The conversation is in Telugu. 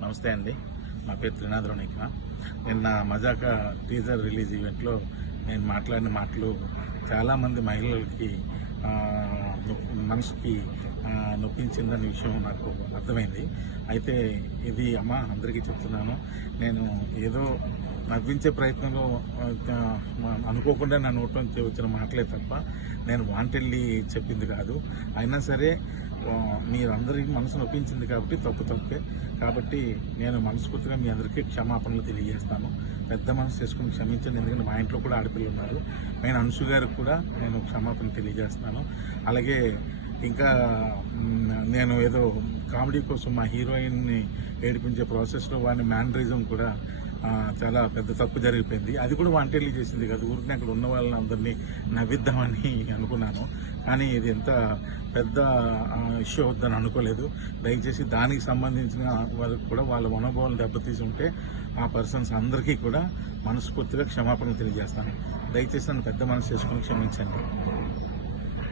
నమస్తే అండి. నా పేరు త్రినాథ్ రోనిక. నిన్న మజాకా టీజర్ రిలీజ్ ఈవెంట్లో నేను మాట్లాడిన మాటలు చాలామంది మహిళలకి మనసుకి నొప్పించిందనే విషయం నాకు అర్థమైంది. అయితే ఇది అందరికీ చెప్తున్నాను. నేను ఏదో నవ్వించే ప్రయత్నంలో అనుకోకుండా నా నోట్లో నుంచి వచ్చిన మాటలే తప్ప నేను వాంటెడ్లీ చెప్పింది కాదు. అయినా సరే మీరందరికీ మనసు నొప్పించింది కాబట్టి తప్పే. కాబట్టి నేను మనస్ఫూర్తిగా మీ అందరికీ క్షమాపణలు తెలియజేస్తాను. పెద్ద మనసు చేసుకుని క్షమించండి. ఎందుకంటే మా ఇంట్లో కూడా ఆడపిల్లలు ఉన్నారు. నేను అంశు గారికి కూడా నేను క్షమాపణ తెలియజేస్తాను. అలాగే ఇంకా నేను ఏదో కామెడీ కోసం మా హీరోయిన్ని ఏడిపించే ప్రాసెస్లో వాడిని మ్యానరిజం కూడా చాలా పెద్ద తప్పు జరిగిపోయింది. అది కూడా వాంటెడ్లీ చేసింది కదా. ఊరికి అక్కడ ఉన్న వాళ్ళని అందరినీ నవ్విద్దామని అనుకున్నాను. కానీ ఇది ఎంత పెద్ద ఇష్యూ అవుద్దని అనుకోలేదు. దయచేసి దానికి సంబంధించిన వాళ్ళకి కూడా వాళ్ళ మనోభావాలు దెబ్బతీసి ఉంటే ఆ పర్సన్స్ అందరికీ కూడా మనస్ఫూర్తిగా క్షమాపణలు తెలియజేస్తాను. దయచేసి నన్ను పెద్ద మనసు చేసుకుని క్షమించండి.